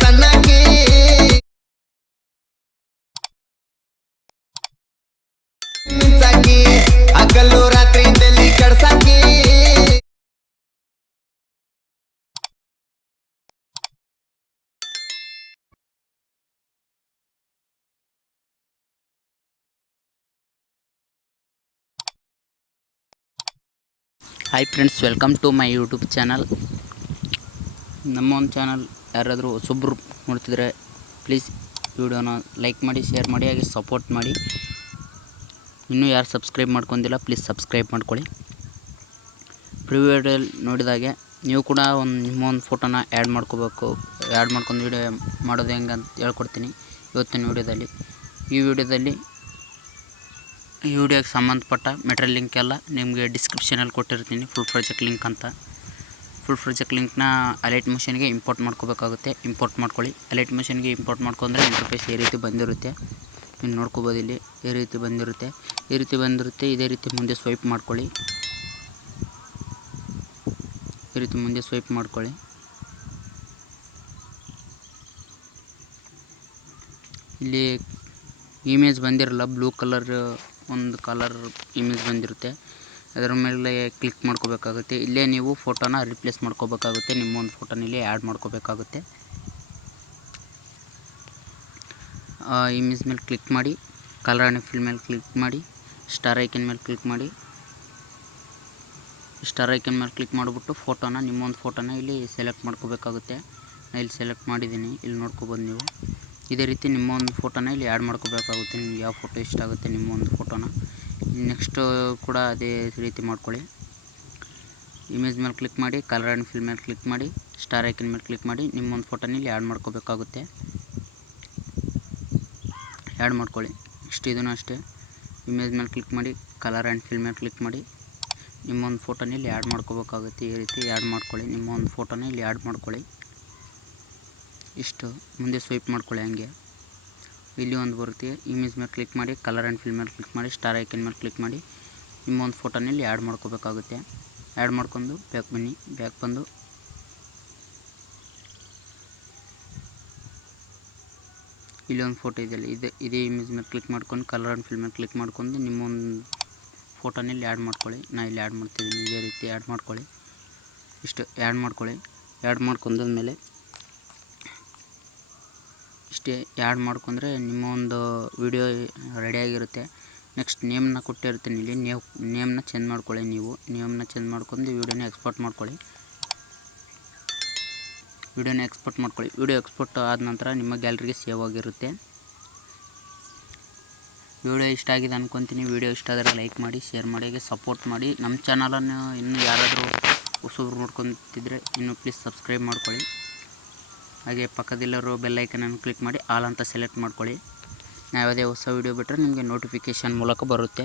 ಸಣ್ಣಕಿ ಮಿಂಚಾಕಿ ಹಗಲು ರಾತ್ರಿ ತಲಿ ಕಡ್ಸಾಕಿ hi friends, welcome to my YouTube channel. ನಮ್ಮ ಒಂದು ಚಾನಲ್ ಯಾರಾದರೂ ಹೊಸೊಬ್ಬರು ನೋಡ್ತಿದ್ರೆ ಪ್ಲೀಸ್ ವಿಡಿಯೋನ ಲೈಕ್ ಮಾಡಿ, ಶೇರ್ ಮಾಡಿ, ಹಾಗೆ ಸಪೋರ್ಟ್ ಮಾಡಿ. ಇನ್ನೂ ಯಾರು ಸಬ್ಸ್ಕ್ರೈಬ್ ಮಾಡ್ಕೊಂಡಿಲ್ಲ ಪ್ಲೀಸ್ ಸಬ್ಸ್ಕ್ರೈಬ್ ಮಾಡ್ಕೊಳ್ಳಿ. ಪ್ರಿವಿಡಿಯೋದಲ್ಲಿ ನೋಡಿದಾಗೆ ನೀವು ಕೂಡ ನಿಮ್ಮ ಒಂದು ಫೋಟೋನ ಆ್ಯಡ್ ಮಾಡ್ಕೊಂಡು ವಿಡಿಯೋ ಮಾಡೋದು ಹೆಂಗೆ ಅಂತ ಹೇಳ್ಕೊಡ್ತೀನಿ ಇವತ್ತಿನ ವಿಡಿಯೋದಲ್ಲಿ. ಈ ವಿಡಿಯೋಗೆ ಸಂಬಂಧಪಟ್ಟ ಮೆಟೀರಿಯಲ್ ಲಿಂಕ್ ಎಲ್ಲ ನಿಮಗೆ ಡಿಸ್ಕ್ರಿಪ್ಷನಲ್ಲಿ ಕೊಟ್ಟಿರ್ತೀನಿ. ಫುಲ್ ಪ್ರಾಜೆಕ್ಟ್ ಲಿಂಕ್ ಅಂತ. ಫುಲ್ ಪ್ರಾಜೆಕ್ಟ್ ಲಿಂಕ್ನ ಅಲೈಟ್ ಮೋಷನ್ಗೆ ಇಂಪೋರ್ಟ್ ಮಾಡ್ಕೋಬೇಕಾಗುತ್ತೆ. ಇಂಪೋರ್ಟ್ ಮಾಡ್ಕೊಳ್ಳಿ. ಅಲೈಟ್ ಮೋಷನ್ಗೆ ಇಂಪೋರ್ಟ್ ಮಾಡ್ಕೊಂಡ್ರೆ ಇಂಟರ್ಫೇಸ್ ಈ ರೀತಿ ಬಂದಿರುತ್ತೆ. ನೀವು ನೋಡ್ಕೋಬೋದು, ಇಲ್ಲಿ ಈ ರೀತಿ ಬಂದಿರುತ್ತೆ. ಇದೇ ರೀತಿ ಮುಂದೆ ಸ್ವೈಪ್ ಮಾಡ್ಕೊಳ್ಳಿ. ಇಲ್ಲಿ ಇಮೇಜ್ ಬಂದಿರಲ್ಲ, ಬ್ಲೂ ಕಲರ್ ಒಂದು ಕಲರ್ ಇಮೇಜ್ ಬಂದಿರುತ್ತೆ. ಅದರ ಮೇಲೆ ಕ್ಲಿಕ್ ಮಾಡ್ಕೋಬೇಕಾಗುತ್ತೆ. ಇಲ್ಲೇ ನೀವು ಫೋಟೋನ ರಿಪ್ಲೇಸ್ ಮಾಡ್ಕೋಬೇಕಾಗುತ್ತೆ. ನಿಮ್ಮ ಒಂದು ಫೋಟೋನ ಇಲ್ಲಿ ಆ್ಯಡ್ ಮಾಡ್ಕೋಬೇಕಾಗುತ್ತೆ. ಇಮೇಜ್ ಮೇಲೆ ಕ್ಲಿಕ್ ಮಾಡಿ, ಕಲರ್ ಆ್ಯಂಡ್ ಫಿಲ್ ಮೇಲೆ ಕ್ಲಿಕ್ ಮಾಡಿ, ಸ್ಟಾರ್ ಐಕನ್ ಮೇಲೆ ಕ್ಲಿಕ್ ಮಾಡಿ. ಮಾಡಿಬಿಟ್ಟು ನಿಮ್ಮ ಒಂದು ಫೋಟೋನ ಇಲ್ಲಿ ಸೆಲೆಕ್ಟ್ ಮಾಡ್ಕೋಬೇಕಾಗುತ್ತೆ. ನಾನು ಇಲ್ಲಿ ಸೆಲೆಕ್ಟ್ ಮಾಡಿದ್ದೀನಿ, ಇಲ್ಲಿ ನೋಡ್ಕೋಬೋದು ನೀವು. ಇದೇ ರೀತಿ ನಿಮ್ಮ ಒಂದು ಫೋಟೋನ ಇಲ್ಲಿ ಆ್ಯಡ್ ಮಾಡ್ಕೋಬೇಕಾಗುತ್ತೆ. ನಿಮ್ಗೆ ಯಾವ ಫೋಟೋ ಇಷ್ಟ ಆಗುತ್ತೆ ನಿಮ್ಮ ಒಂದು ಫೋಟೋನ. ನೆಕ್ಸ್ಟು ಕೂಡ ಅದೇ ರೀತಿ ಮಾಡ್ಕೊಳ್ಳಿ. ಇಮೇಜ್ ಮೇಲೆ ಕ್ಲಿಕ್ ಮಾಡಿ, ಕಲರ್ ಆ್ಯಂಡ್ ಫಿಲ್ ಮೇಲೆ ಕ್ಲಿಕ್ ಮಾಡಿ, ಸ್ಟಾರ್ ಐಕನ್ ಮೇಲೆ ಕ್ಲಿಕ್ ಮಾಡಿ, ನಿಮ್ಮ ಒಂದು ಫೋಟೋನ ಇಲ್ಲಿ ಆ್ಯಡ್ ಮಾಡ್ಕೋಬೇಕಾಗುತ್ತೆ. ಆ್ಯಡ್ ಮಾಡ್ಕೊಳ್ಳಿ. ನೆಕ್ಸ್ಟ್ ಇದನ್ನು ಅಷ್ಟೇ, ಇಮೇಜ್ ಮೇಲೆ ಕ್ಲಿಕ್ ಮಾಡಿ, ಕಲರ್ ಆ್ಯಂಡ್ ಫಿಲ್ ಮೇಲೆ ಕ್ಲಿಕ್ ಮಾಡಿ, ನಿಮ್ಮ ಒಂದು ಫೋಟೋನ ಇಲ್ಲಿ ಆ್ಯಡ್ ಮಾಡ್ಕೋಬೇಕಾಗುತ್ತೆ. ಈ ರೀತಿ ಆ್ಯಡ್ ಮಾಡ್ಕೊಳ್ಳಿ. ನಿಮ್ಮ ಒಂದು ಫೋಟೋನ ಇಲ್ಲಿ ಆ್ಯಡ್ ಮಾಡ್ಕೊಳ್ಳಿ. ಇಷ್ಟು ಮುಂದೆ ಸ್ವೈಪ್ ಮಾಡ್ಕೊಳ್ಳಿ. ಹಂಗೆ ಇಲ್ಲಿ ಒಂದು ಬರುತ್ತೆ. ಇಮೇಜ್ ಮೇಲೆ ಕ್ಲಿಕ್ ಮಾಡಿ, ಕಲರ್ ಆ್ಯಂಡ್ ಫಿಲ್ ಮೇಲೆ ಕ್ಲಿಕ್ ಮಾಡಿ, ಸ್ಟಾರ್ ಐಕನ್ ಮೇಲೆ ಕ್ಲಿಕ್ ಮಾಡಿ, ನಿಮ್ಮ ಒಂದು ಫೋಟೋನ ಇಲ್ಲಿ ಆ್ಯಡ್ ಮಾಡ್ಕೋಬೇಕಾಗುತ್ತೆ. ಆ್ಯಡ್ ಮಾಡ್ಕೊಂಡು ಬ್ಯಾಕ್ ಬಂದು ಇಲ್ಲಿ ಒಂದು ಫೋಟೋ ಇದೆಯಲ್ಲ, ಇದೇ ಇಮೇಜ್ ಮೇಲೆ ಕ್ಲಿಕ್ ಮಾಡ್ಕೊಂಡು ಕಲರ್ ಆ್ಯಂಡ್ ಫಿಲ್ ಮೇಲೆ ಕ್ಲಿಕ್ ಮಾಡ್ಕೊಂಡು ನಿಮ್ಮ ಒಂದು ಫೋಟೋನ ಇಲ್ಲಿ ಆ್ಯಡ್ ಮಾಡ್ಕೊಳ್ಳಿ. ನಾನು ಇಲ್ಲಿ ಆ್ಯಡ್ ಮಾಡ್ತಿದ್ದೀನಿ. ಇದೇ ರೀತಿ ಆ್ಯಡ್ ಮಾಡ್ಕೊಳ್ಳಿ. ಇಷ್ಟು ಆ್ಯಡ್ ಮಾಡ್ಕೊಳ್ಳಿ. ಆ್ಯಡ್ ಮಾಡ್ಕೊಂಡಾದ್ಮೇಲೆ ಇಷ್ಟೇ ಆ್ಯಡ್ ಮಾಡ್ಕೊಂಡ್ರೆ ನಿಮ್ಮ ಒಂದು ವಿಡಿಯೋ ರೆಡಿಯಾಗಿರುತ್ತೆ. ನೆಕ್ಸ್ಟ್ ನೇಮ್ನ ಕೊಟ್ಟಿರ್ತೀನಿ ಇಲ್ಲಿ. ನೇಮ್ನ ಚೇಂಜ್ ಮಾಡ್ಕೊಳ್ಳಿ. ನೇಮ್ನ ಚೇಂಜ್ ಮಾಡ್ಕೊಂಡು ವಿಡಿಯೋನ ಎಕ್ಸ್ಪೋರ್ಟ್ ಮಾಡ್ಕೊಳ್ಳಿ. ವಿಡಿಯೋ ಎಕ್ಸ್ಪೋರ್ಟ್ ಆದ ನಂತರ ನಿಮ್ಮ ಗ್ಯಾಲರಿಗೆ ಸೇವ್ ಆಗಿರುತ್ತೆ. ವಿಡಿಯೋ ಇಷ್ಟ ಆಗಿದೆ ಅಂದ್ಕೊತೀನಿ. ವಿಡಿಯೋ ಇಷ್ಟ ಆದರೆ ಲೈಕ್ ಮಾಡಿ, ಶೇರ್ ಮಾಡಿ, ಹಾಗೆ ಸಪೋರ್ಟ್ ಮಾಡಿ. ನಮ್ಮ ಚಾನಲನ್ನು ಇನ್ನೂ ಯಾರಾದರೂ ಹೊಸಬ್ರು ನೋಡ್ಕೊತಿದ್ರೆ ಇನ್ನೂ ಪ್ಲೀಸ್ ಸಬ್ಸ್ಕ್ರೈಬ್ ಮಾಡ್ಕೊಳ್ಳಿ. ಹಾಗೆ ಪಕ್ಕದಲ್ಲಿರೋ ಬೆಲ್ ಐಕನನ್ನು ಕ್ಲಿಕ್ ಮಾಡಿ ಆಲ್ ಅಂತ ಸೆಲೆಕ್ಟ್ ಮಾಡ್ಕೊಳ್ಳಿ. ನಾವು ಯಾವುದೇ ಹೊಸ ವೀಡಿಯೋ ಬಿಟ್ಟರೆ ನಿಮಗೆ ನೋಟಿಫಿಕೇಷನ್ ಮೂಲಕ ಬರುತ್ತೆ.